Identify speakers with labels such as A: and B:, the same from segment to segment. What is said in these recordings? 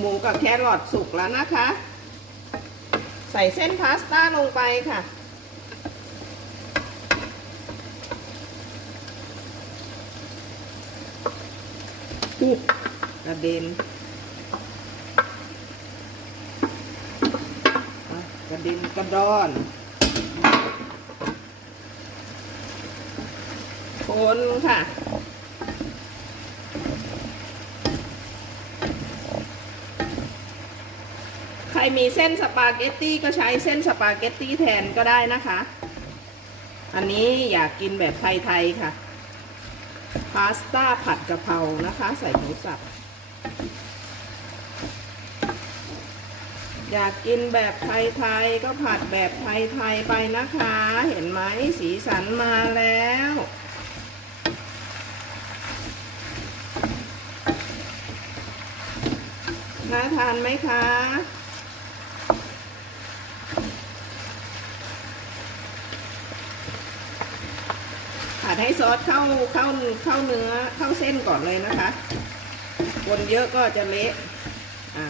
A: หมูกับแครอทสุกแล้วนะคะ ใส่เส้นพาสต้าลงไปค่ะ อุ๊ยกระเด็นกระเด็นกระดอนคนค่ะ ใค รมีเส้นสปาเกตตี้ก็ใช้เส้นสปาเกตตี้แทนก็ได้นะคะ อันนี้อยากกินแบบไทยๆค่ะ พาสต้าผัดกะเพรานะคะ ใส่หมูสับ อยากกินแบบไทยๆก็ผัดแบบไทยๆไปนะคะ เห็นไหมสีสันมาแล้วน่าทานไหมคะ ผัดให้ซอสเข้าเข้าเข้าเนื้อเข้าเส้นก่อนเลยนะคะคนเยอะก็จะเละอะ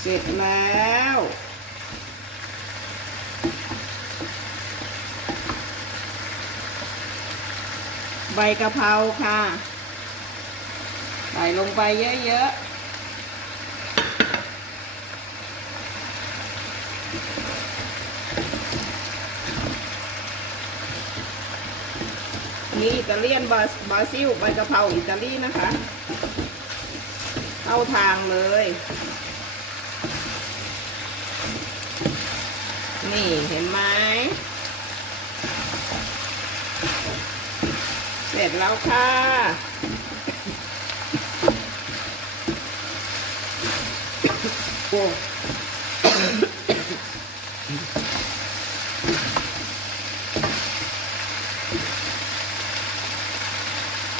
A: เสร็จแล้วใบกะเพราค่ะ ใส่ลงไปเยอะๆ นี่อิตาเลียนบาบาซิลใบกะเพราอิตาลีนะคะเข้าทางเลย นี่เห็นไหมเสร็จแล้วค่ะโอ้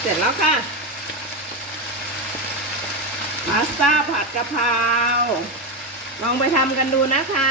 A: เสร็จแล้วค่ะพาสต้าผัดกะเพราลองไปทำกันดูนะคะ